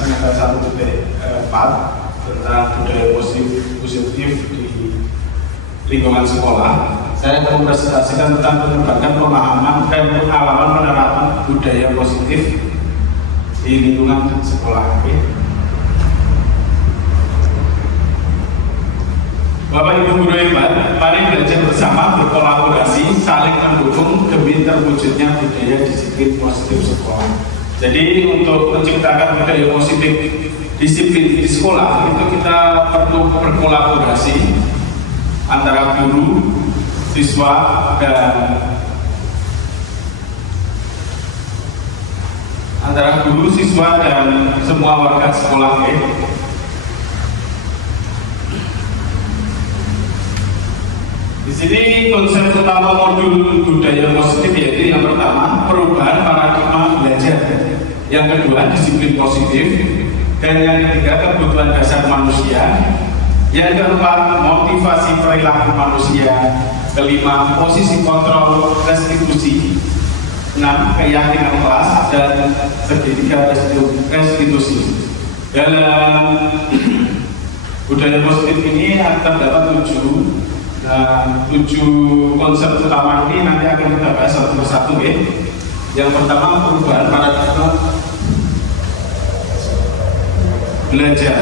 presentasi 1.4 tentang budaya positif di lingkungan sekolah. Saya akan mempresentasikan tentang pengembangan pemahaman dan pengalaman penerapan budaya positif di lingkungan sekolah. Bapak Ibu guru hebat, mari belajar bersama, berkolaborasi, saling mendukung demi terwujudnya budaya disiplin positif sekolah. Jadi untuk menciptakan budaya positif disiplin di sekolah itu kita perlu berkolaborasi antara guru, siswa, dan semua warga sekolah. Di sini konsep utama modul budaya positif yaitu yang pertama perubahan paradigma belajar, yang kedua disiplin positif, dan yang ketiga kebutuhan dasar manusia, yang keempat motivasi perilaku manusia, kelima posisi kontrol restitusi, enam keyakinan kelas, dan ketiga restitusi. Dalam budaya positif ini terdapat tujuh konsep utama ini nanti akan kita bahas satu persatu. Yang pertama perubahan paradigma belajar.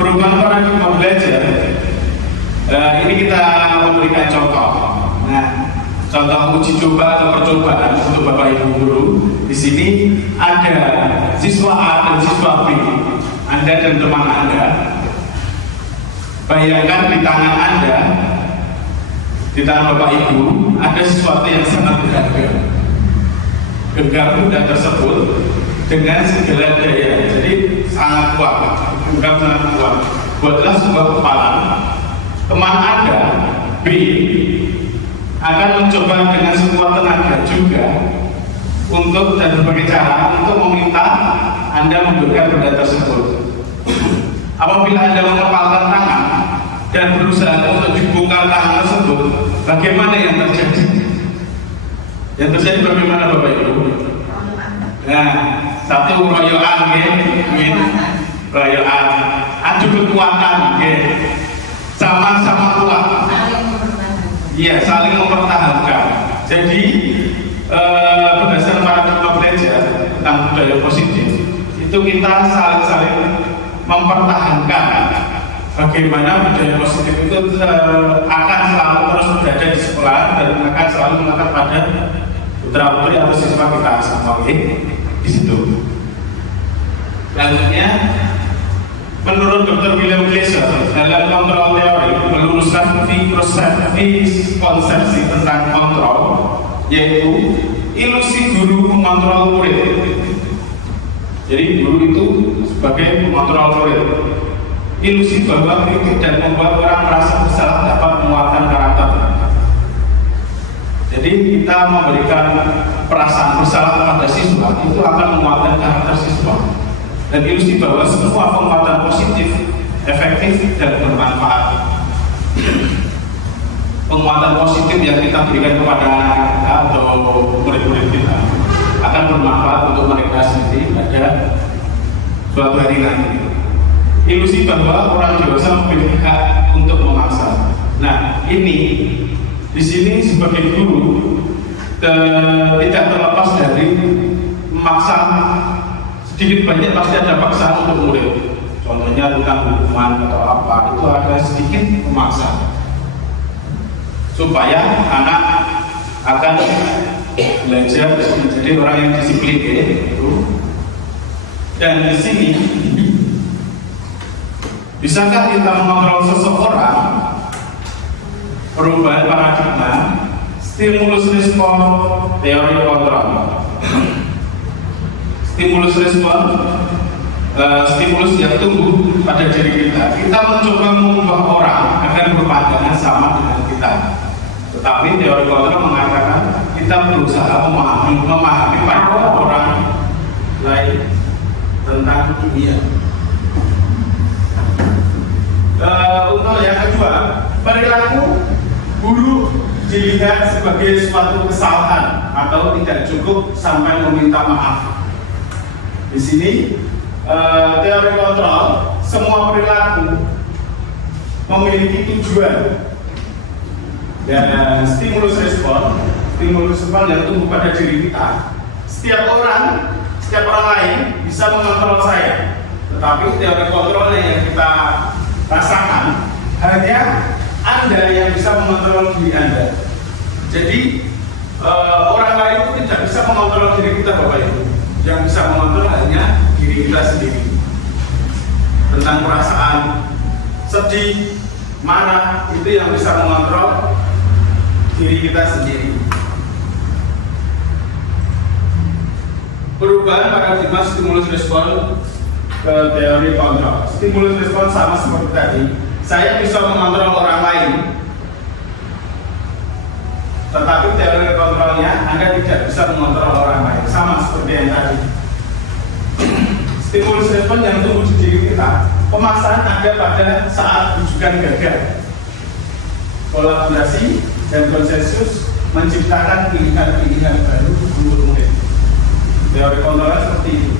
Perubahan paradigma belajar ini kita memberikan contoh. Nah, contoh uji coba atau percobaan untuk Bapak Ibu guru. Di sini ada siswa A dan siswa B, Anda dan teman Anda. Bayangkan di tangan Anda, di tangan Bapak Ibu, ada sesuatu yang sangat berharga. Genggam benda tersebut dengan segala daya, jadi sangat kuat. Genggam sangat kuat. Buatlah sebuah kepalan. Teman Anda, B, akan mencoba dengan sekuat tenaga juga untuk dan berbagai cara untuk meminta Anda memberikan benda tersebut. Apabila Anda mengepalkan tangan dan berusaha untuk dibongkar tangan tersebut, bagaimana yang terjadi? Yang terjadi bagaimana Bapak Ibu? Nah, satu royoan, royoan, adu kekuatan, sama-sama kuat. Iya, saling mempertahankan. Jadi berdasarkan paradigma belajar tentang budaya positif, itu kita saling mempertahankan bagaimana budaya positif itu akan selalu terus berada di sekolah dan akan selalu melekat pada putra-putri atau siswa kita sama di situ. Selanjutnya, menurut Dr. William Glasser dalam kontrol teori meluruskan konsepsi tentang kontrol, yaitu ilusi guru mengontrol murid. Jadi guru itu sebagai pengontrol murid. Ilusi bahwa kritik dan membuat orang merasa bersalah dapat menguatkan karakter. Jadi kita memberikan perasaan bersalah kepada siswa itu akan menguatkan karakter siswa. Dan ilusi bahwa semua penguatan positif, efektif, dan bermanfaat. Penguatan positif yang kita berikan kepada anak kita atau murid-murid kita akan bermanfaat untuk mereka sendiri pada suatu hari nanti. Ilusi bahwa orang dewasa memiliki hak untuk memaksa. Nah, ini di sini sebagai guru tidak terlepas dari memaksa. Sedikit banyak pasti ada paksaan untuk murid. Contohnya tentang hukuman atau apa, itu ada sedikit memaksa supaya anak akan belajar menjadi orang yang disiplin gitu. Dan di sini bisakah kita mengontrol seseorang? Perubahan paradigma, stimulus respon, teori kontrol. Stimulus respon, stimulus yang tumbuh pada diri kita. Kita mencoba mengubah orang agar berpandangan sama dengan kita. Tetapi teori kontrol mengatakan kita berusaha memahami pada orang lain tentang dunia. Untuk yang kedua, perilaku guru dilihat sebagai suatu kesalahan atau tidak cukup sampai meminta maaf. Di sini teori kontrol, semua perilaku memiliki tujuan dan stimulus respon yang tumbuh pada diri kita. Setiap orang lain bisa mengontrol saya, tetapi teori kontrol yang kita rasakan hanya Anda yang bisa mengontrol diri Anda. Jadi orang lain itu tidak bisa mengontrol diri kita, Bapak Ibu. Yang bisa mengontrol hanya diri kita sendiri. Tentang perasaan sedih, marah, itu yang bisa mengontrol diri kita sendiri. Perubahan paradigma stimulus respon ke teori kontrol. Stimulus respon sama seperti tadi. Saya bisa mengontrol orang lain, tetapi teori kontrolnya Anda tidak bisa mengontrol orang lain, sama seperti yang tadi. Stimulus respon yang tumbuh di diri kita, pemaksaan ada pada saat rujukan gagal. Kolaborasi dan konsensus menciptakan pilihan-pilihan baru untuk murid. Teori kontrolnya seperti itu.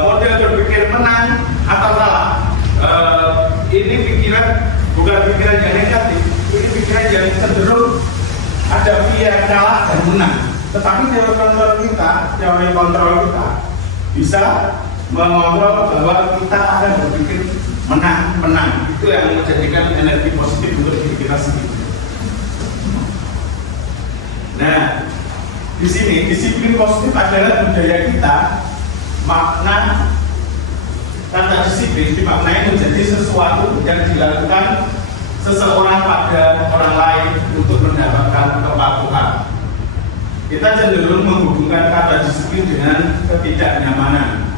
Model berpikir menang atau kalah. Ini pikiran bukan pikiran yang negatif, ini pikiran yang cenderung ada pilihan kalah dan menang. Tetapi teori kontrol kita bisa mengontrol bahwa kita akan berpikir menang. Itu yang menjadikan energi positif untuk diri kita sendiri. Nah, di sini disiplin positif adalah budaya kita. Makna kata disiplin dimaknai menjadi sesuatu yang dilakukan seseorang pada orang lain untuk mendapatkan kepatuhan. Kita cenderung menghubungkan kata disiplin dengan ketidaknyamanan.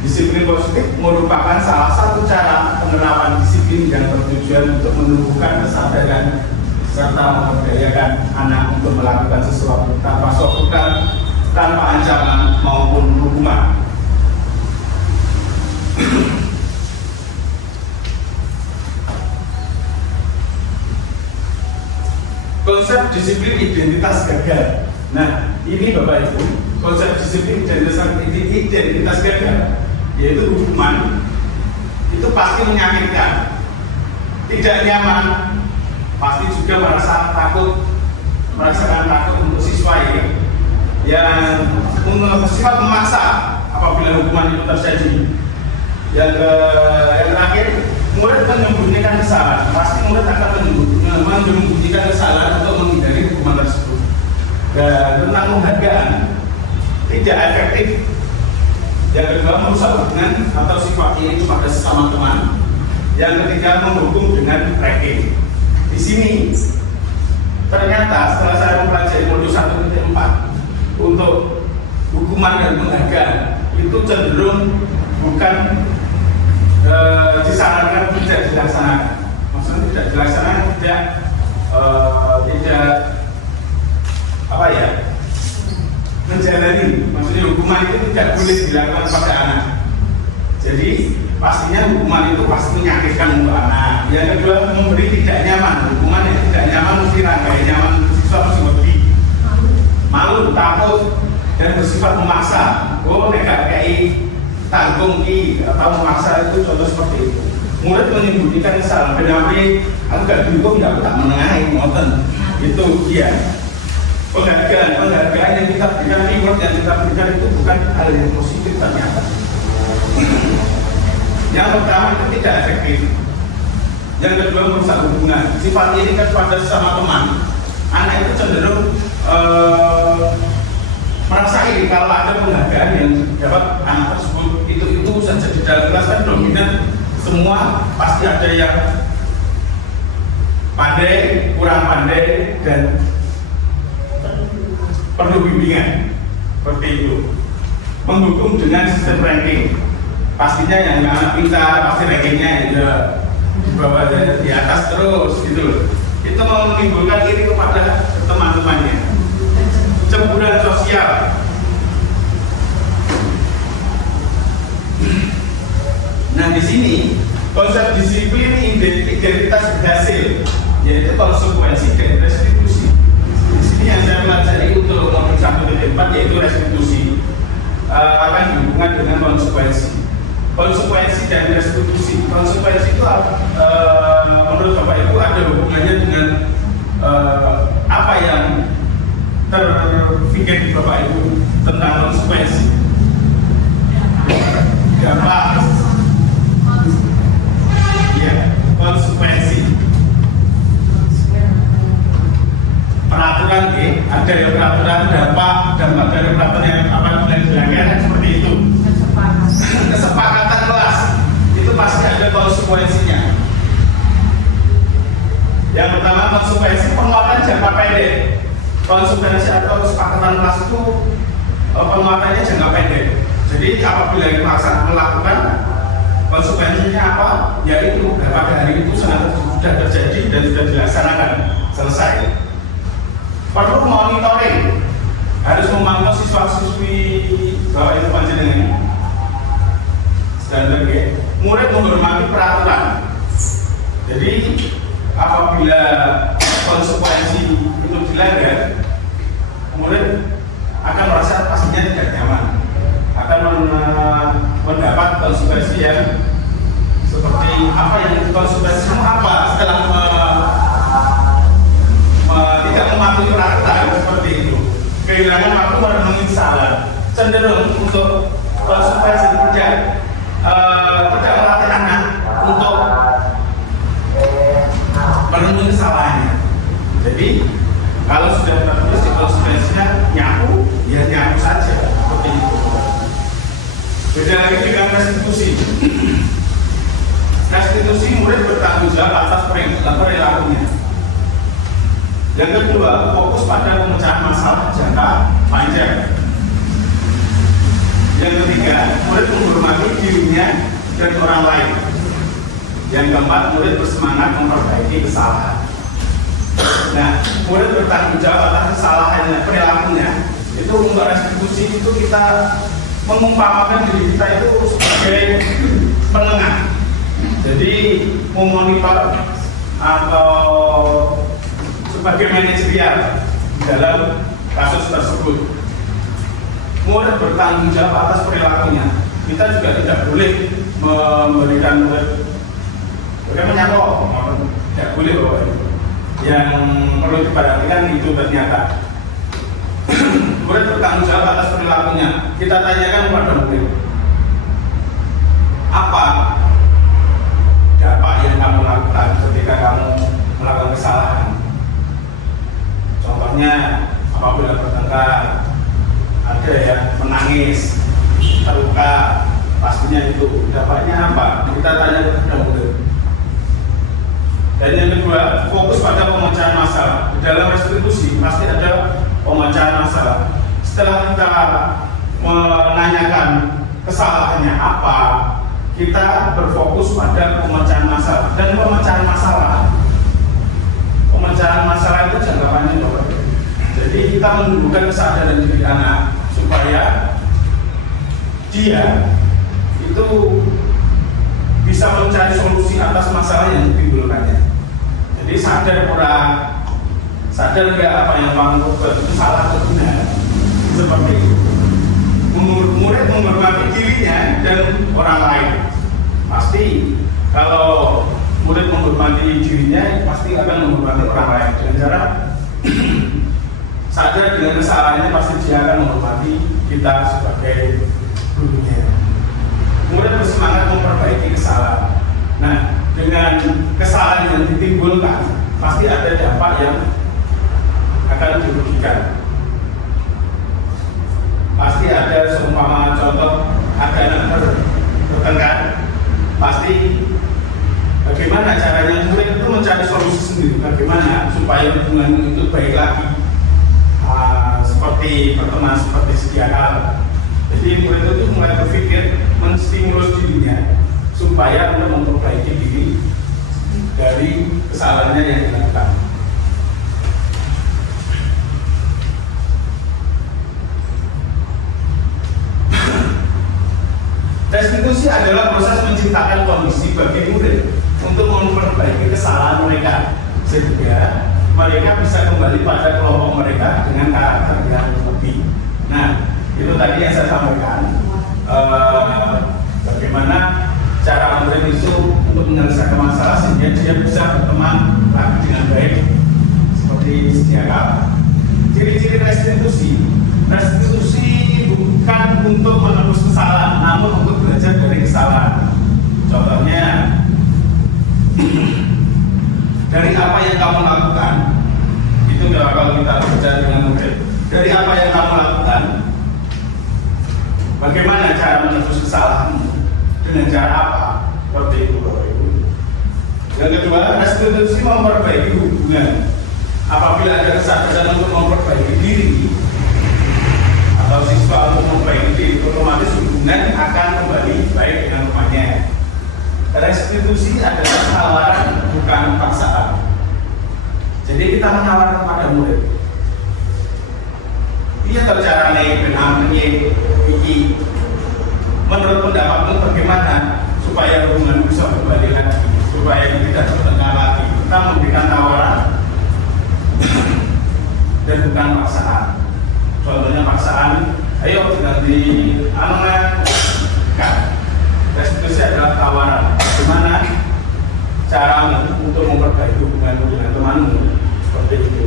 Disiplin positif merupakan salah satu cara penerapan disiplin yang bertujuan untuk menumbuhkan kesadaran serta memberdayakan anak untuk melakukan sesuatu tanpa sokukan, tanpa ancaman maupun hukuman. Konsep disiplin identitas gagal. Nah, ini Bapak Ibu, konsep disiplin identitas gagal, yaitu hukuman itu pasti menyakitkan, tidak nyaman, pasti juga merasakan takut untuk siswa yang bersifat memaksa apabila hukuman itu terjadi. Yang terakhir, murid menyembunyikan kesalahan. Pasti murid akan menyembunyikan kesalahan untuk menghindari hukuman tersebut. Dan tentang penghargaan tidak efektif. Yang kedua, merusak hubungan atau sifat ini pada sesama teman. Yang ketiga, menghukum dengan ranking. Di sini ternyata setelah saya mempelajari modul 1.4 untuk hukuman dan penghargaan itu cenderung bukan disarankan tidak dilaksanakan. Maksudnya tidak dilaksanakan, menjalani. Maksudnya hukuman itu tidak boleh dilakukan pada anak. Jadi pastinya hukuman itu pasti menyakitkan untuk anak. Yang kedua, memberi tidak nyaman. Hukuman yang tidak nyaman mesti rangkai nyaman, siswa mesti lebih malu, takut, dan bersifat memaksa. Nekat kayak tanggung atau memaksa, itu contoh seperti itu. Murid menyembunyikan kesalahan, tapi aku gak dihukum, ya aku tak menengahi, ngoten. Itu dia. Penghargaan yang kita berikan, reward yang kita berikan itu bukan hal yang positif ternyata. Yang pertama itu tidak efektif. Yang kedua, merusak hubungan. Sifat ini kan pada sesama teman. Anak itu cenderung merasa iri kalau ada penghargaan yang dapat anak tersebut. Itu saja di dalam kelas kan dominan semua, pasti ada yang pandai, kurang pandai, dan perlu bimbingan. Seperti itu. Menghukum dengan sistem ranking. Pastinya yang anak pintar pasti rankingnya ya di bawah dan di atas terus gitu. Itu mau menimbulkan iri kepada teman-temannya. Cemburuan sosial. Nah, di sini konsep disiplin identitas berhasil, yaitu konsekuensi dari restitusi. Di sini yang saya pelajari untuk modul 1.4 yaitu restitusi. Akan terpikir di Bapak Ibu tentang konsekuensi? Dampak, ya, konsekuensi. Peraturan, ada yang peraturan dampak dari peraturan yang dilanggar seperti itu. Kesepakatan kelas itu pasti ada konsekuensinya. Yang pertama konsekuensi penguatan jangka pendek. Konsekuensi atau kesepakatan kelas itu penguatannya jangka pendek. Jadi apabila dipaksa melakukan, konsekuensinya apa? Yaitu pada hari itu sudah terjadi dan sudah dilaksanakan, selesai. Perlu monitoring, harus memantau siswa-siswi bahwa itu panjenengan standar murid menghormati peraturan. Jadi apabila konsekuensi itu dilanggar, murid akan merasa pastinya tidak nyaman, akan mendapat konsekuensi yang seperti apa yang konsekuensi apa setelah tidak mematuhi peraturan seperti itu, kehilangan waktu merenungi salah, cenderung untuk konsekuensi tidak melatih anak untuk merenungi kesalahannya. Jadi kalau sudah tertulis konsekuensinya nyapu, ya nyapu saja seperti itu. Beda lagi dengan restitusi. Restitusi murid bertanggung jawab atas perilakunya. Yang kedua, fokus pada pemecahan masalah jangka panjang. Yang ketiga, murid menghormati dirinya dan orang lain. Yang keempat, murid bersemangat memperbaiki kesalahan. Nah, murid bertanggung jawab atas kesalahannya, perilakunya. Itu untuk restitusi itu kita mengumpamakan diri kita itu sebagai penengah. Jadi memonitor atau sebagai manajerial dalam kasus tersebut. Murid bertanggung jawab atas perilakunya. Kita juga tidak boleh memberikan murid bagaimana kok tidak boleh bahwa yang perlu diperhatikan itu ternyata murid bertanggung jawab atas perilakunya. Kita tanyakan kepada murid, apa dampak yang kamu lakukan ketika kamu melakukan kesalahan? Contohnya apabila bertengkar, ada yang menangis, terluka, pastinya itu dampaknya apa? Kita tanya kepada murid. Dan yang kedua, fokus pada pemecahan masalah. Di dalam restitusi pasti ada pemecahan masalah. Setelah kita menanyakan kesalahannya apa, kita berfokus pada pemecahan masalah. Dan pemecahan masalah itu jangka panjang. Jadi kita menumbuhkan kesadaran diri anak supaya dia itu bisa mencari solusi atas masalah yang ditimbulkannya. Jadi sadar nggak apa yang kamu lakukan itu salah atau benar, seperti itu. Murid menghormati dirinya dan orang lain. Pasti kalau murid menghormati dirinya, pasti akan menghormati orang lain dengan cara sadar dengan kesalahannya, pasti dia akan menghormati kita sebagai gurunya. Murid bersemangat memperbaiki kesalahan. Nah, dengan kesalahan yang ditimbulkan, pasti ada dampak yang akan dirugikan. Pasti ada seumpama contoh ada anak bertengkar, pasti bagaimana caranya murid itu mencari solusi sendiri, bagaimana supaya hubungan itu baik lagi, seperti pertemuan seperti sedia kala. Jadi murid itu mulai berpikir menstimulus dirinya supaya untuk memperbaiki diri dari kesalahannya yang dilakukan. Restitusi adalah proses menciptakan kondisi bagi murid untuk memperbaiki kesalahan mereka sehingga mereka bisa kembali pada kelompok mereka dengan karakter yang lebih. Nah, itu tadi yang saya sampaikan, bagaimana cara murid itu untuk menyelesaikan masalah sehingga dia bisa berteman lagi dengan baik seperti sedia kala. Ciri-ciri restitusi restitusi. Restitusi bukan untuk menebus kesalahan, namun untuk belajar dari kesalahan. Contohnya, dari apa yang kamu lakukan, itu kalau kita belajar dengan murid. Dari apa yang kamu lakukan, bagaimana cara menebus kesalahanmu, dengan cara apa? Seperti itu, Bapak Ibu. Yang kedua, restitusi memperbaiki hubungan. Apabila ada kesadaran untuk memperbaiki diri atau siswa untuk memperbaiki diri, otomatis hubungan akan kembali baik dengan temannya. Restitusi adalah tawaran, bukan paksaan. Jadi kita menawarkan kepada murid, iya tahu caranya benamnya iki. Menurut pendapatmu bagaimana supaya hubungan bisa kembali lagi, supaya tidak bertengkar lagi? Kita memberikan tawaran dan bukan paksaan. Contohnya paksaan, ayo ganti anak kan. Restitusi adalah tawaran. Bagaimana caramu untuk memperbaiki hubungan temanmu, seperti itu.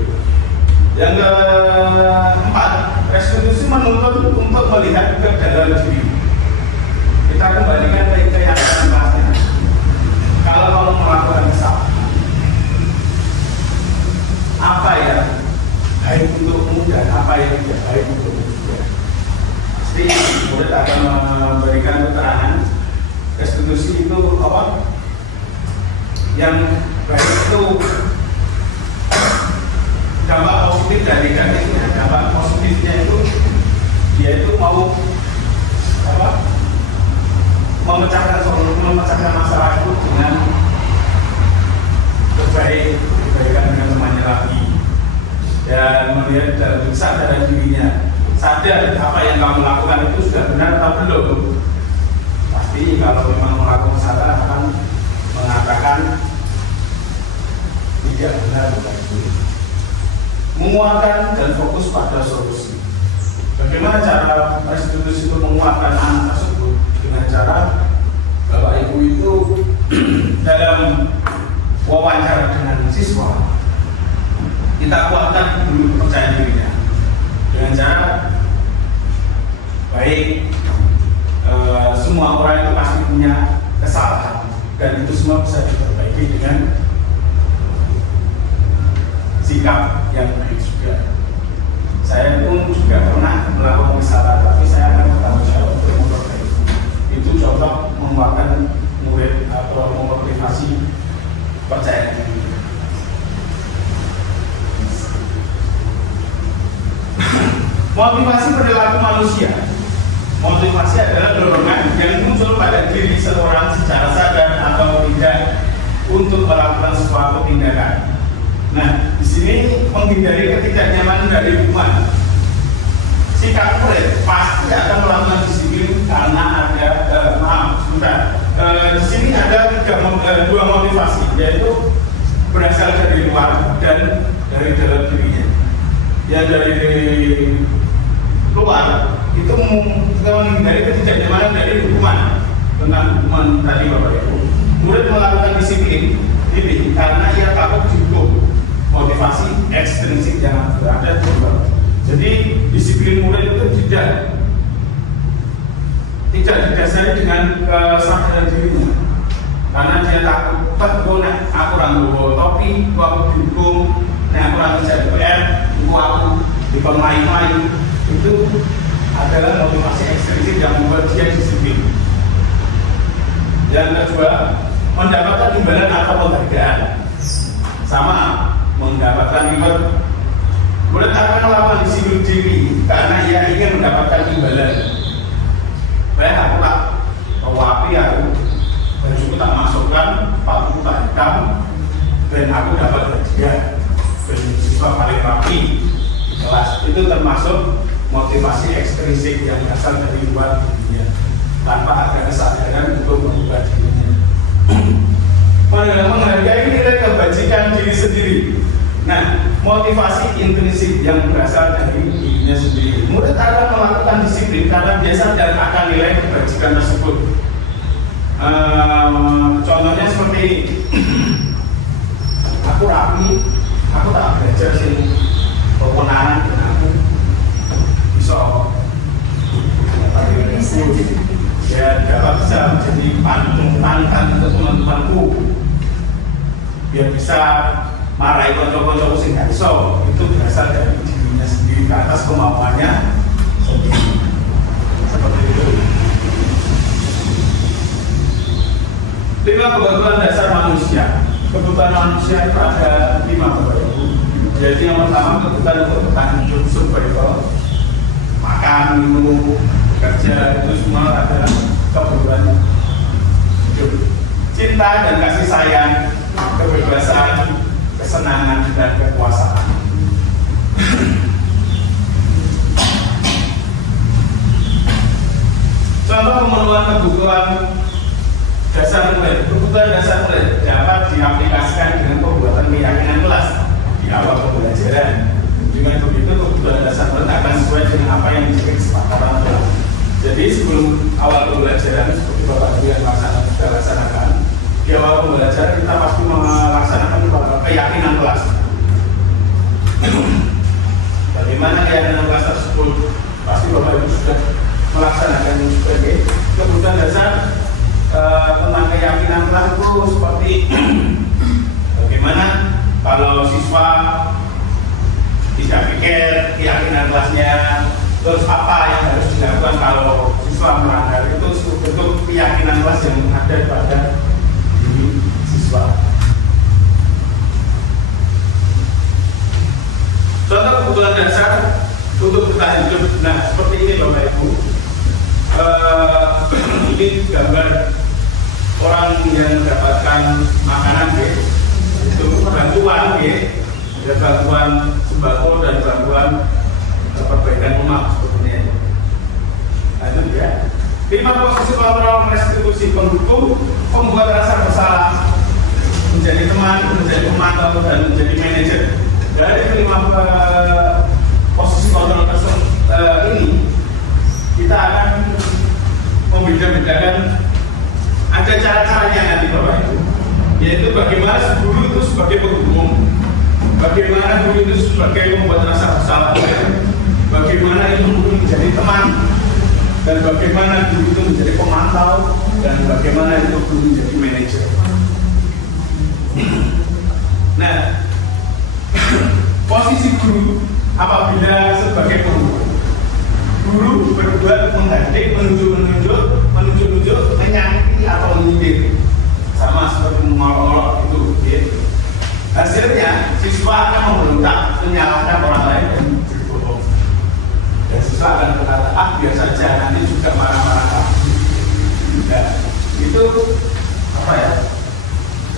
Yang keempat, restitusi menuntut untuk melihat ke dalam diri. Kita kembalikan ke keyakinan kelasnya. Kalau kamu melakukan kesalahan, apa yang baik untukmu dan apa yang tidak baik untukmu juga. Pasti murid akan memberikan keterangan. Restitusi itu apa? Yang baik itu dampak positif dari negatifnya. Dampak positifnya itu dia itu mau apa? Memecahkan masalah itu dengan kebaikan dengan temannya lagi, dan melihat dalam kesadaran dirinya, sadar apa yang kamu lakukan itu sudah benar atau belum. Pasti kalau memang melakukan salah akan mengatakan tidak benar, menguatkan dan fokus pada solusi. Bagaimana cara restitusi itu menguatkan anak tersebut? Dengan cara Bapak Ibu itu dalam wawancara dengan siswa, kita kuatkan dulu kepercayaan dirinya dengan cara baik. Semua orang itu pasti punya kesalahan dan itu semua bisa diperbaiki dengan sikap yang baik juga. Saya pun juga pernah melakukan kesalahan, tapi saya akan bertanggung jawab untuk memperbaiki. Itu contoh menguatkan murid atau memotivasi percaya diri. Motivasi perilaku manusia. Motivasi adalah dorongan yang muncul pada diri seseorang secara sadar atau tidak untuk melakukan suatu tindakan. Nah, di sini menghindari ketidaknyamanan dari lingkungan. Sikap murid pasti akan melakukan disiplin karena ada di sini ada dua motivasi, yaitu berasal dari luar dan dari dalam dirinya. Yang dari luar itu menghindari ketidaknyamanan dari hukuman. Tentang hukuman tadi Bapak Ibu, murid melakukan disiplin ini karena ia takut dihukum. Motivasi ekstrinsik yang berada di luar. Jadi disiplin murid itu tidak didasari dengan kesadaran dirinya, karena dia takut aku ranggo topi, aku dihukum, aku ranggo jadi PR, aku dipermain-main. Itu adalah motivasi ekstrinsik yang membuat dia disiplin. Yang kedua, mendapatkan imbalan atau penghargaan. Sama, mendapatkan imbalan. Murid akan melakukan disiplin diri karena ia ingin mendapatkan imbalan. Baik, aku tak api, bajuku tak masukkan, sepatuku tak hitam, dan aku dapat hadiah dari siswa paling rapi di kelas. Itu termasuk motivasi ekstrinsik yang berasal dari luar dirinya, tanpa ada kesadaran untuk mengubah dirinya. Menghargai nilai kebajikan diri sendiri. Nah, motivasi intrinsik yang berasal dari dirinya sendiri. Murid akan melakukan disiplin karena dia sadar akan nilai kebajikan tersebut. Contohnya seperti aku rapi, aku tak belajar sih kewenangan dengan aku. atas kemauannya sendiri. Seperti itu. 5 kebutuhan dasar manusia. Kebutuhan manusia itu ada 5 Bapak Ibu. Jadi yang pertama kebutuhan untuk bertahan hidup, survival, makan, minum, bekerja, itu semua adalah kebutuhan hidup. Cinta dan kasih sayang, kebebasan, kesenangan dan kekuasaan. Contoh pemenuhan kebutuhan dasar mulai. Kebutuhan dasar mulai dapat diaplikasikan dengan pembuatan keyakinan kelas di awal pembelajaran. Dengan begitu kebutuhan dasar mulai akan sesuai dengan apa yang menjadi kesepakatan kelas. Jadi sebelum awal pembelajaran seperti Bapak Ibu yang sudah laksanakan, di awal pembelajaran kita pasti melaksanakan keyakinan kelas. Bagaimana keyakinan kelas tersebut? Pasti Bapak Ibu sudah melaksanakan sebagai kebutuhan dasar tentang keyakinan kelas itu seperti bagaimana kalau siswa tidak pikir keyakinan kelasnya, terus apa yang harus dilakukan kalau siswa melanggar, itu bentuk keyakinan kelas yang ada pada diri siswa. Contoh kebutuhan dasar untuk bertahan hidup. Nah, seperti ini Bapak Ibu. Ini gambar orang yang mendapatkan makanan, itu bantuan, ada bantuan sembako dan bantuan perbaikan rumah seperti ini. Lanjut ya. 5 posisi kontrol restitusi: pendukung, pembuat rasa bersalah, menjadi teman, menjadi pemantau, dan menjadi manajer. Dari 5 posisi kontrol ini kita akan membeda-bedakan, ada cara-caranya nanti Bapak Ibu, yaitu bagaimana guru itu sebagai penghubung, bagaimana guru itu sebagai pembuat rasa bersalah, bagaimana itu guru menjadi teman, dan bagaimana guru itu menjadi pemantau, dan bagaimana itu guru menjadi manajer. Nah, posisi guru apabila sebagai penghubung, guru berbuat mengganti, menunjuk, menyakiti atau menyindir, sama seperti mengolok-olok itu. Hasilnya siswa akan memberontak, menyalahkan orang lain dan menjadi bohong. Dan siswa akan berkata, biar saja, nanti juga marah-marah. Nah, itu apa ya?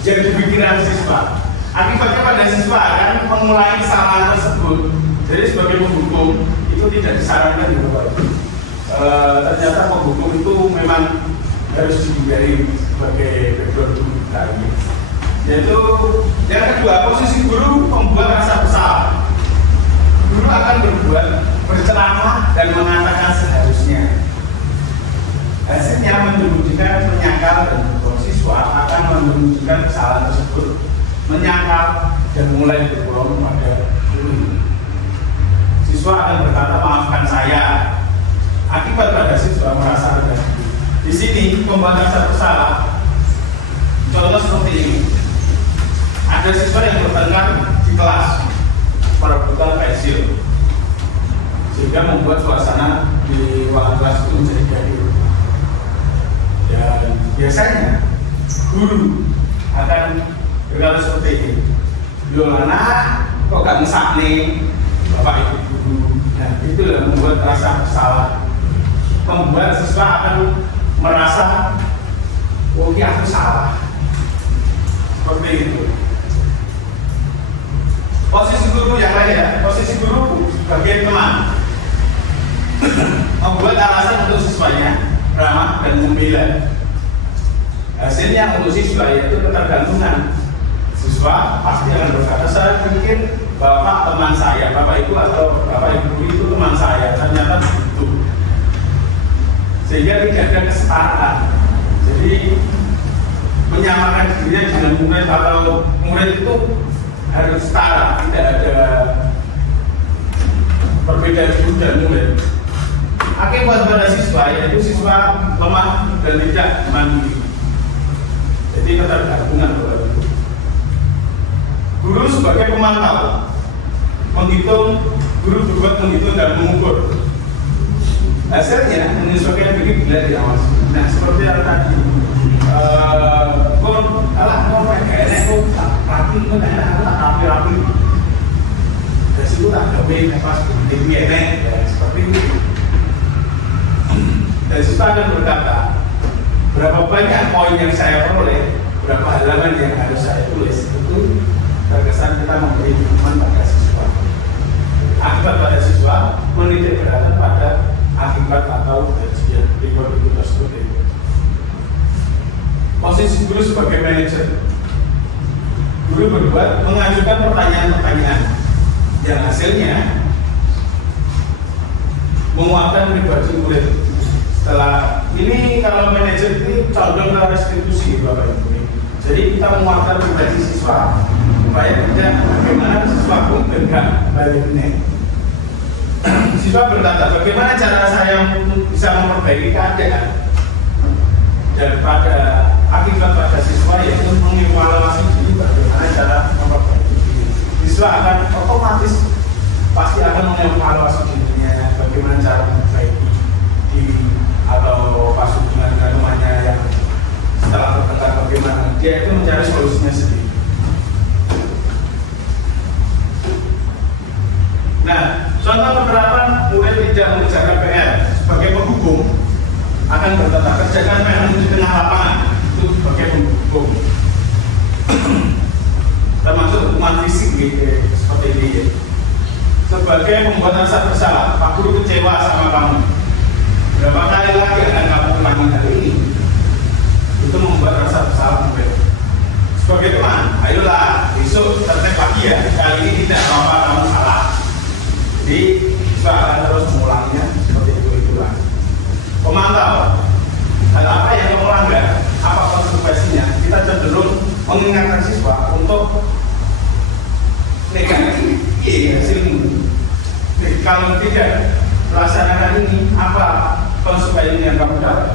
Jadi pikiran siswa. Akibatnya pada siswa akan mengulangi kesalahan tersebut. Jadi sebagai penghukum itu tidak disarankan di Bapak Ibu. Ternyata penghukum itu memang harus dihindari sebagai background guru tadi. Yaitu yang kedua, posisi guru membuat rasa bersalah. Guru akan berbuat berceramah dan mengatakan seharusnya. Hasilnya menunjukkan menyangkal dan siswa akan menunjukkan kesalahan tersebut, menyangkal dan mulai berbohong pada guru. Siswa akan berkata, maafkan saya. Akibat pada siswa merasa rendah. Di sini pembuat rasa bersalah. Contoh seperti ini. Ada siswa yang bertengkar di kelas perebutan pensil, sehingga membuat suasana di ruangan kelas itu menjadi gaduh. Dan biasanya guru akan berkata seperti ini, anak kok gak ngesak nih Bapak Ibu guru. Nah, itu yang membuat rasa bersalah, membuat siswa akan merasa, oh ini aku salah. Seperti itu. Posisi guru yang lain ya, posisi guru sebagai teman, membuat alasan untuk siswanya ramah dan membela. Hasilnya untuk siswa yaitu ketergantungan. Siswa pasti akan berkata, saya pikir Bapak teman saya, Bapak Ibu atau Bapak Ibu itu teman saya, ternyata begitu. Sehingga tidak ada kesetaraan. Jadi menyamakan dirinya dengan murid, atau murid itu harus setara, tidak ada perbedaan guru dan murid. Akibat pada siswa yaitu siswa lemah dan tidak mandiri. Jadi ketergantungan kepada guru. Guru sebagai pemantau, menghitung Guru berbuat menghitung dan mengukur. Hasilnya menyesuaikan diri bila diawasi. Nah, seperti yang tadi, kalau PKN itu rapi itu rapi. Dari situ tak ada pas seperti itu. Dari situ akan berkata berapa banyak poin yang saya peroleh, berapa halaman yang harus saya tulis. Itu terkesan kita memberi dukungan pada siswa. Akibat pada siswa menitik beratkan pada akibat atau kajian report itu tersebut. Posisi guru sebagai manajer, guru berbuat mengajukan pertanyaan-pertanyaan yang hasilnya menguatkan pribadi murid. Setelah ini kalau manajer ini condong ke restitusi Bapak Ibu. Jadi kita menguatkan pribadi siswa supaya tidak bagaimana siswa pun gegak balik ini. Siswa berkata, bagaimana cara saya bisa memperbaiki keadaan daripada akibat pada siswa, yaitu mengevaluasi diri bagaimana cara memperbaiki diri. Siswa akan otomatis pasti akan mengevaluasi dirinya, bagaimana cara memperbaiki diri atau pas hubungan dengan temannya yang setelah bertengkar bagaimana dia itu mencari solusinya sendiri. Nah, contoh penerapan murid tidak mengerjakan PR sebagai penghubung akan bertata kerjakan PR menuju tengah lapangan itu sebagai penghubung. Termasuk hukuman fisik gitu, seperti ini. Sebagai pembuat rasa bersalah, Pak Guru kecewa sama kamu. Berapa kali lagi akan kamu ulangi hari ini? Itu membuat rasa bersalah murid. Sebagai teman, ayolah besok tertib lagi ya. Kali ini tidak apa-apa kamu salah. Jadi kita akan terus mengulanginya seperti itu. Pemantau, hal apa yang kamu langgar, apa konsekuensinya? Kita cenderung mengingatkan siswa untuk negatif hasilmu. Kalau tidak melaksanakan ini, apa konsekuensi yang kamu dapat?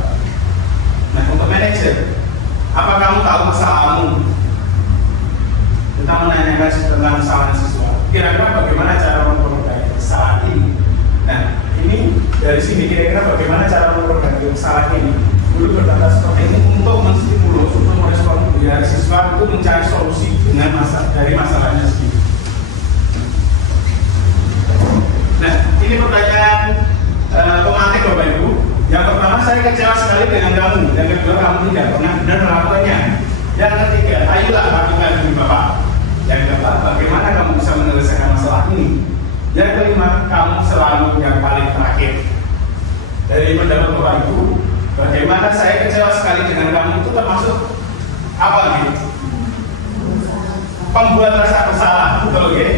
Nah, untuk manajer, apa kamu tahu masalahmu? Kita menanyakan tentang kesalahan siswa. Kira-kira bagaimana cara memperbaiki kesalahan ini? Nah, ini dari sini kira-kira bagaimana cara memperbaiki kesalahan ini? Guru berkata seperti ini untuk menstimulus, untuk merespon biar siswa itu mencari solusi dengan dari masalahnya sendiri. Nah, ini pertanyaan pemantik Bapak Ibu. Yang pertama, saya kecewa sekali dengan kamu. Yang kedua, kamu tidak pernah benar melakukannya. Yang ketiga, ayolah lakukan demi Bapak. Yang keempat, bagaimana kamu bisa menyelesaikan masalah ini? Yang kelima, kamu selalu yang paling terakhir. Dari pendapat Bapak Ibu, bagaimana saya kecewa sekali dengan kamu itu termasuk apa nih? Pembuat rasa bersalah, betul ya?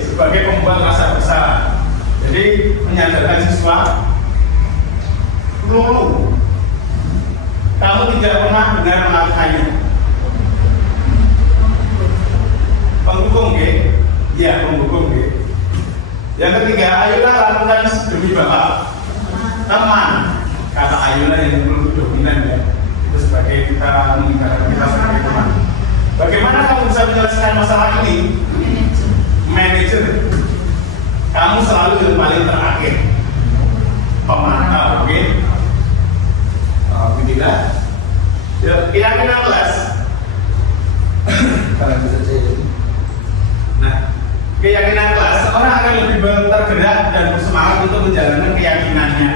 Sebagai pembuat rasa bersalah. Jadi menyadarkan siswa, lulu, kamu tidak pernah benar melakukannya. Penghubung ya, iya penghubung ya. Yang ketiga, ayolah lakukan demi Bapak. Teman, kata ayolah yang belum dominan ya. Itu sebagai kita mengingatkan kita sebagai teman. Bagaimana kamu bisa menyelesaikan masalah ini? Manajer, kamu selalu yang paling terakhir. Pemantau, oke? Alhamdulillah. Keyakinan kelas. Nah, keyakinan kelas, orang akan lebih tergerak dan bersemangat untuk menjalankan keyakinannya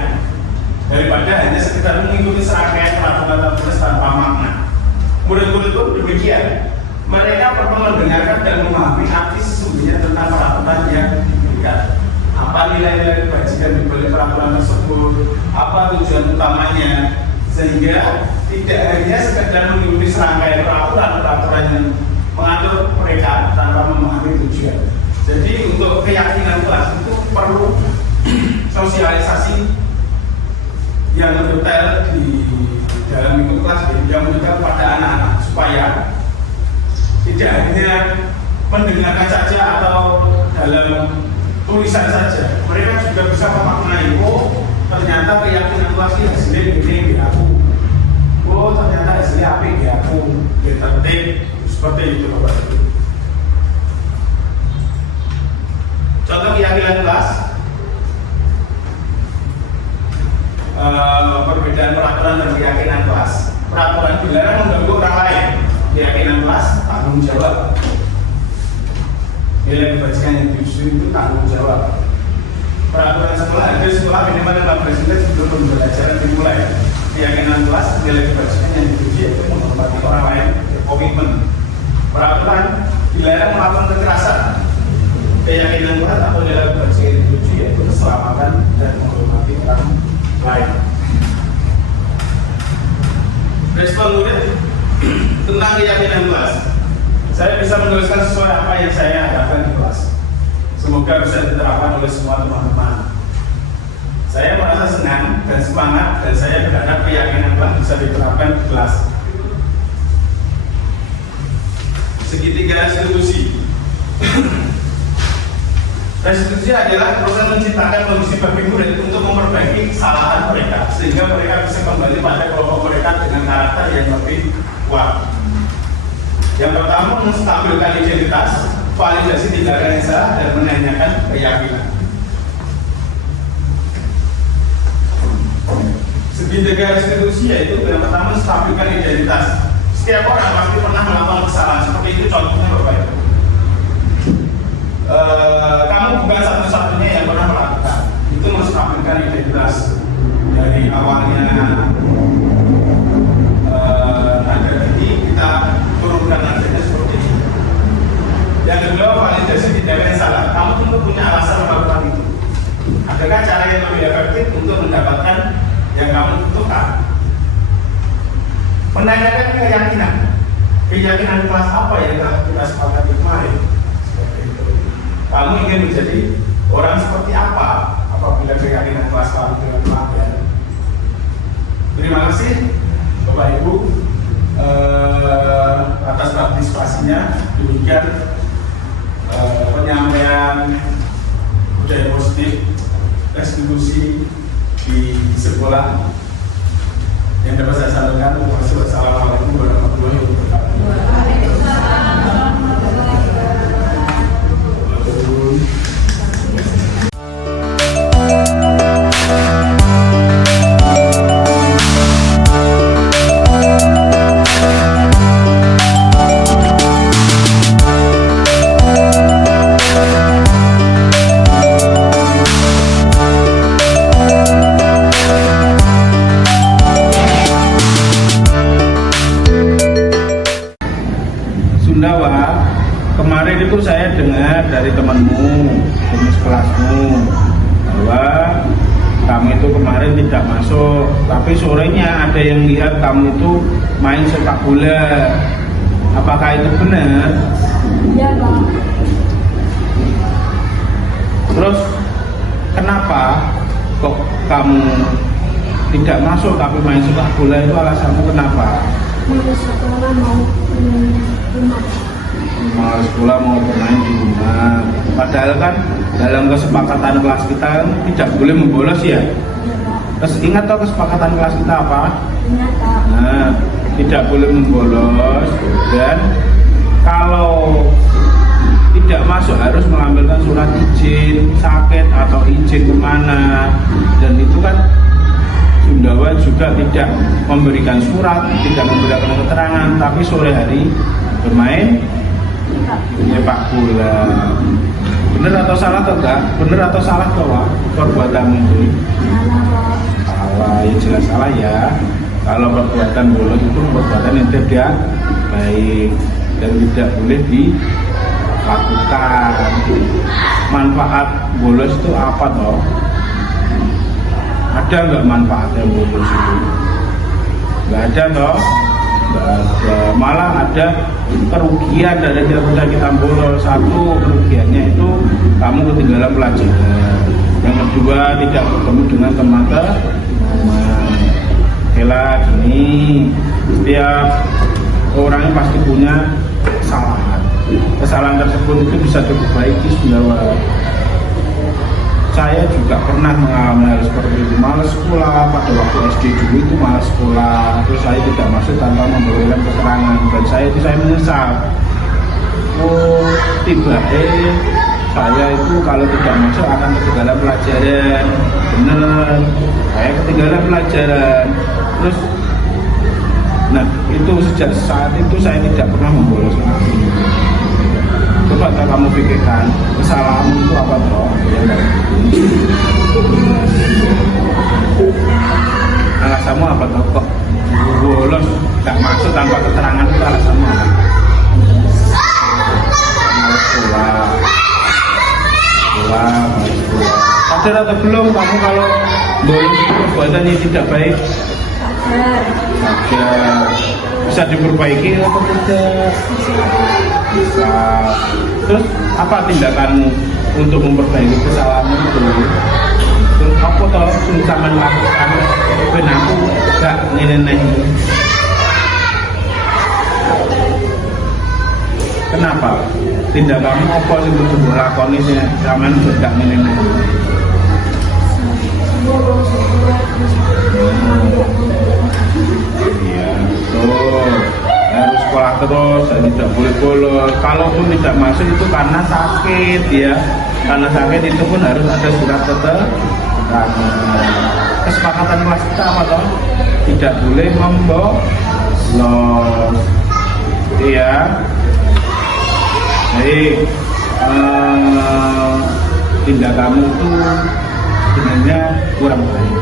daripada hanya sekedar mengikuti serangkaian peraturan tertulis tanpa makna. Murid-murid pun demikian. Mereka perlu mendengarkan dan memahami arti sesungguhnya tentang peraturan yang diberikan. Apa nilai-nilai kebajikan di balik peraturan tersebut? Apa tujuan utamanya? Sehingga tidak hanya sekedar mengikuti serangkaian peraturan yang mengatur mereka tanpa memahami tujuan. Jadi untuk keyakinan kelas itu perlu sosialisasi yang detail di dalam lingkup kelas yang mendekat pada anak-anak supaya tidak hanya mendengarkan saja atau dalam tulisan saja, mereka juga bisa memaknai. Oh, ternyata keyakinan kelas ini hasilnya begini di aku. Oh, ternyata hasilnya apa di aku. Tertib seperti itu Bapak Ibu. Contoh keyakinan kelas, perbedaan peraturan dan keyakinan kelas. Peraturan dilarang mengganggu orang lain. Keyakinan kelas tanggung jawab. Nilai kebajikan yang diusul itu tanggung jawab. Peraturan sekolah ada sekolah minimal 15 menit sebelum pembelajaran dimulai. Keyakinan kelas nilai kebajikan yang diuji yaitu menghormati orang lain, komitmen. Peraturan dilarang melakukan kekerasan. Keyakinan kelas atau nilai kebajikan yang diuji yaitu keselamatan dan menghormati orang lain. Respon murid tentang keyakinan kelas. Saya bisa menuliskan sesuai apa yang saya hadapkan di kelas. Semoga bisa diterapkan oleh semua teman-teman. Saya merasa senang dan semangat dan saya berharap keyakinan kelas bisa diterapkan di kelas. Segitiga restitusi. Restitusi adalah proses menciptakan kondisi bagi murid untuk memperbaiki kesalahan mereka sehingga mereka bisa kembali pada kelompok mereka dengan karakter yang lebih kuat. Yang pertama, menstabilkan identitas, validasi tindakan yang salah dan menanyakan keyakinan. Segitiga restitusi yaitu yang pertama, menstabilkan identitas. Setiap orang pasti pernah melakukan kesalahan seperti itu, contohnya Bapak Ibu. Kamu bukan satu-satunya yang pernah melakukan. Itu menstabilkan identitas dari awalnya nada ini kita turunkan nadanya seperti ini. Yang kedua, validasi tindakan yang salah. Kamu tentu punya alasan melakukan itu. Adakah cara yang lebih efektif untuk mendapatkan yang kamu butuhkan? Menanyakan keyakinan. Keyakinan kelas apa yang telah kita sepakati kemarin? Kamu ingin menjadi orang seperti apa apabila keyakinan kelas kamu dengan pelatihan? Terima kasih Bapak Ibu atas partisipasinya. Demikian penyampaian budaya positif restitusi di sekolah yang dapat saya sampaikan. Wassalamualaikum warahmatullahi wabarakatuh. Sundawa, kemarin itu saya dengar dari temanmu, teman sekelasmu, bahwa kamu itu kemarin tidak masuk, tapi sorenya ada yang lihat kamu itu main sepak bola. Apakah itu benar? Iya, Pak. Terus kenapa kok kamu tidak masuk tapi main sepak bola, itu alasanmu kenapa? Mau sekolah, mau rumah. Mau sekolah mau bermain di rumah. Padahal kan dalam kesepakatan kelas kita tidak boleh membolos ya. Iya, Pak. Terus ingat toh kesepakatan kelas kita apa? Ingat, Pak. Nah, tidak boleh membolos dan kalau tidak masuk harus mengambilkan surat izin sakit atau izin kemana, dan itu kan Sundawa juga tidak memberikan surat, tidak memberikan keterangan, tapi sore hari bermain sepak bola. Benar atau salah atau enggak? Benar atau salah bahwa perbuatan itu? Salah, Pak. Salah, ya jelas salah ya. Kalau perbuatan bolos itu perbuatan yang tidak baik dan tidak boleh dilakukan. Manfaat bolos itu apa toh? Ada nggak manfaatnya bolos itu? Nggak ada toh? Nggak ada. Malah ada kerugian dari kita bolos. Satu, kerugiannya itu kamu ketinggalan pelajaran. Yang kedua, tidak bertemu dengan teman-teman. Kela gini, setiap orang pasti punya kesalahan. Kesalahan tersebut itu bisa diperbaiki Sundawa. Saya juga pernah mengalami hal seperti itu. Malas sekolah pada waktu SD dulu itu malas sekolah. Terus saya tidak masuk tanpa memberikan keterangan dan saya menyesal. Oh, tiba saya itu kalau tidak masuk akan ketinggalan pelajaran. Bener, saya ketinggalan pelajaran. Terus nah itu sejak saat itu saya tidak pernah membolos lagi. Coba kamu pikirkan kesalahanmu itu apa toh? Alasanmu apa toh kok bolos gak masuk tanpa keterangan itu alasanmu apa? Malas pulang. Sadar atau belum kamu kalau bolos itu perbuatan yang tidak baik? Sadar. Bisa diperbaiki atau tidak? Bisa. Terus apa tindakanmu untuk memperbaiki kesalahanmu itu? Terus apa toh yang sampean lakukan? Ben aku gak ngene. Kenapa? Tindakanmu apa sing kudu lakoni sing sampean gak ngene? Iya, betul. Harus sekolah terus dan tidak boleh bolos. Kalaupun tidak masuk itu karena sakit ya. Karena sakit itu pun harus ada surat keterangan. Kesepakatan kelas kita apa toh? Tidak boleh membolos. Iya. Jadi tindakanmu itu sebenarnya kurang baik.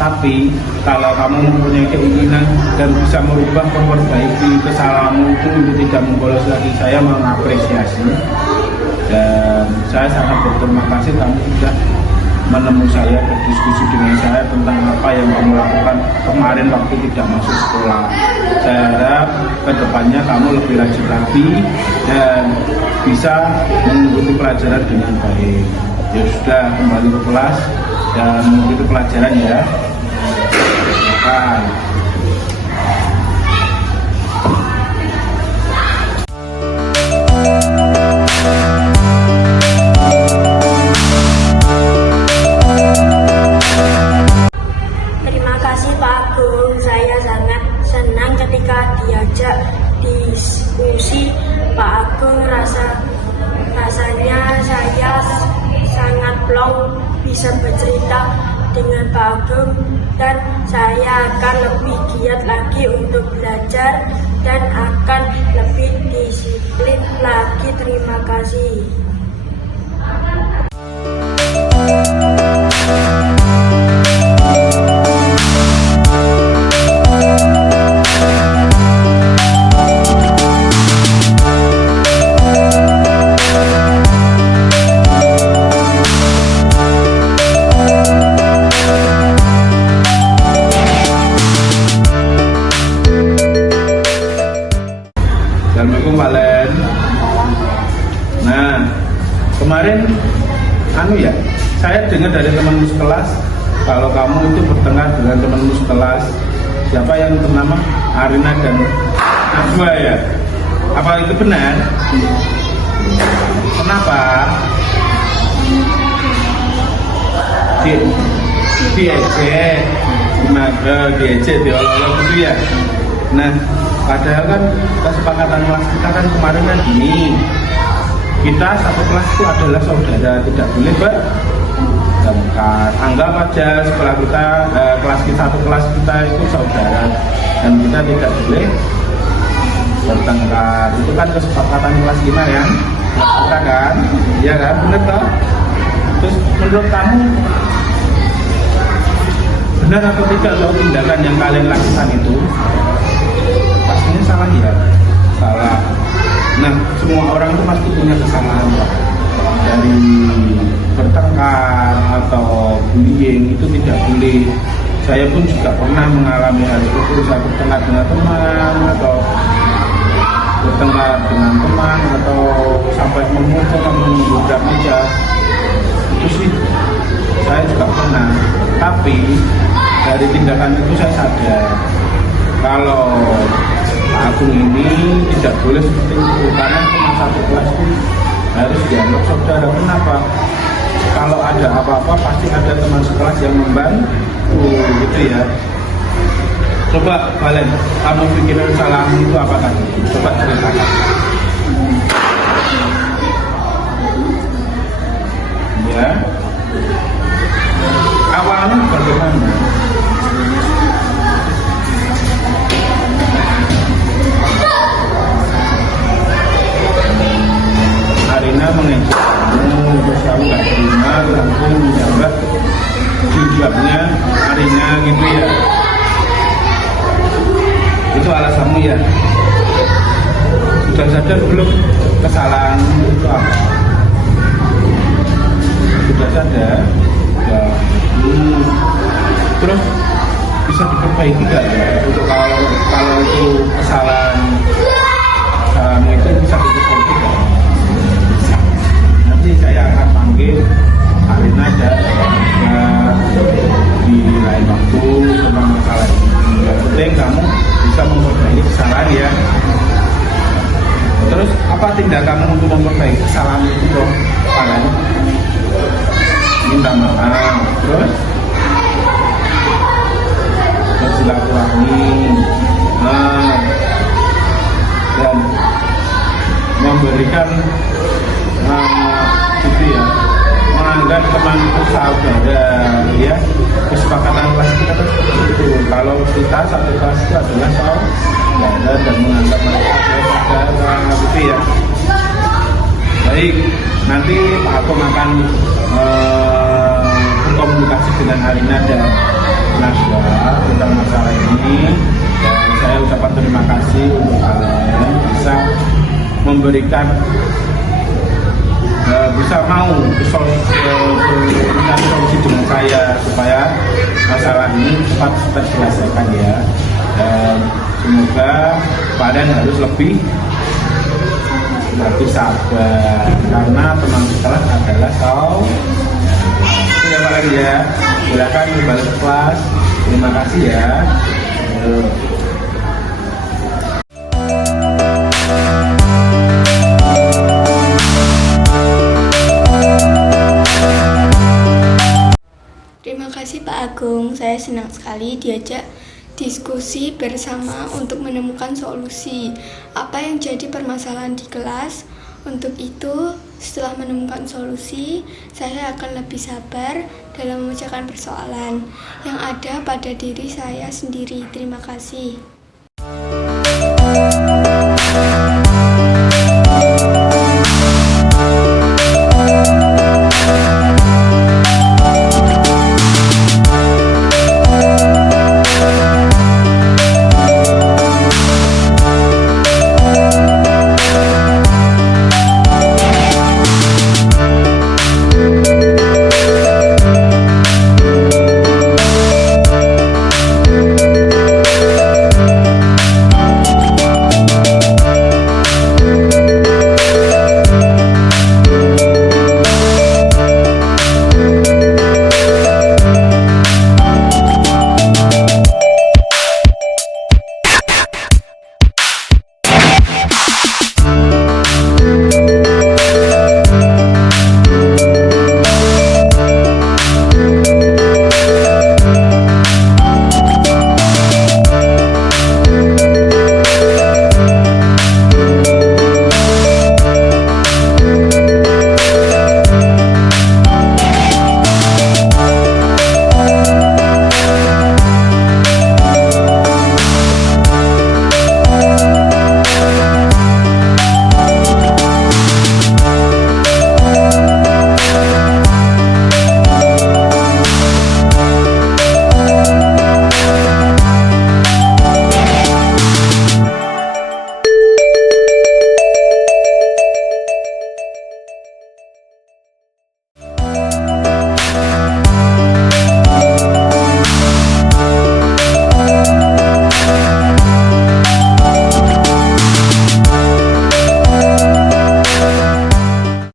Tapi kalau kamu mempunyai keinginan dan bisa merubah memperbaiki kesalahanmu itu untuk tidak membolos lagi, saya mengapresiasi dan saya sangat berterima kasih kamu sudah menemui saya, berdiskusi dengan saya tentang apa yang kamu lakukan kemarin waktu tidak masuk sekolah. Saya harap kedepannya kamu lebih rajin lagi dan bisa mengikuti pelajaran dengan baik. Ya sudah, kembali ke kelas dan mengikuti pelajaran ya. Silakan. Terima kasih Pak Agung, saya sangat senang ketika diajak diskusi Pak Agung. Rasanya saya sangat plong bisa bercerita dengan Pak Agung dan saya akan lebih giat lagi untuk belajar dan akan lebih disiplin lagi. Terima kasih. Assalamualaikum Valen. Nah, kemarin ya, saya dengar dari temanmu sekelas kalau kamu itu bertengkar dengan temanmu sekelas. Siapa yang bernama Arina dan Najwa ya? Apa itu benar? Kenapa? Diejek, diolok-olok gitu ya. Nah, padahal kan kesepakatan kelas kita kan kemarin kan gini, kita satu kelas itu adalah saudara, tidak boleh bertengkar. Anggap aja sekolah kita, kelas kita, satu kelas kita itu saudara dan kita tidak boleh bertengkar. Itu kan kesepakatan kelas kita ya, kita kan, ya kan, bener toh? Terus menurut kamu benar atau tidak loh tindakan yang kalian lakukan itu? Pastinya salah ya, salah. Nah, semua orang itu pasti punya kesalahan Pak. Dari bertengkar atau bullying itu tidak boleh. Saya pun juga pernah mengalami hal itu. Saya bertengkar dengan teman atau bertengkar dengan teman atau sampai memukul atau menggubrak meja. Itu sih saya juga pernah. Tapi dari tindakan itu saya sadar kalau Agung ini tidak boleh seperti itu, karena teman satu kelas itu harus dianggap saudara. Kenapa? Kalau ada apa-apa pasti ada teman sekelas yang membantu, gitu ya. Coba Valen, kamu pikirin salahmu itu apa tadi? Coba ceritakan. ya. Awalnya bagaimana? Arina mengejek kamu, terus kamu nggak terima, langsung menjawab jawabnya Arina gitu ya. Itu alasanmu ya. Sudah sadar belum kesalahan itu apa? Sudah sadar? Ya. Terus bisa diperbaiki nggak ya? Untuk kalau itu kesalahanmu itu bisa diperbaiki nggak? Nanti saya akan panggil Arina aja di lain waktu tentang masalah ini. Yang penting kamu bisa memperbaiki kesalahan ya. Terus apa tindakanmu untuk memperbaiki kesalahan itu dong? Caranya minta maaf, terus bersilaturahmi, dan memberikan gitu ya, menganggap teman itu saudara ya. Kesepakatan kelas kita kan seperti itu. Kalau kita satu kelas itu adalah saudara dan menganggap mereka sebagai saudara gitu ya. Baik, nanti Pak Agung akan berkomunikasi dengan Arina dan Najwa tentang masalah ini, dan saya ucapkan terima kasih untuk kalian bisa memberikan bisa mau solusi dengan saya supaya masalah ini cepat terselesaikan ya. Dan semoga kalian harus lebih sabar karena teman kelas adalah apa lagi ya. Silakan kembali ke kelas. Terima kasih ya. Terima kasih Pak Agung, saya senang sekali diajak diskusi bersama untuk menemukan solusi apa yang jadi permasalahan di kelas. Untuk itu, setelah menemukan solusi, saya akan lebih sabar dalam memecahkan persoalan yang ada pada diri saya sendiri. Terima kasih.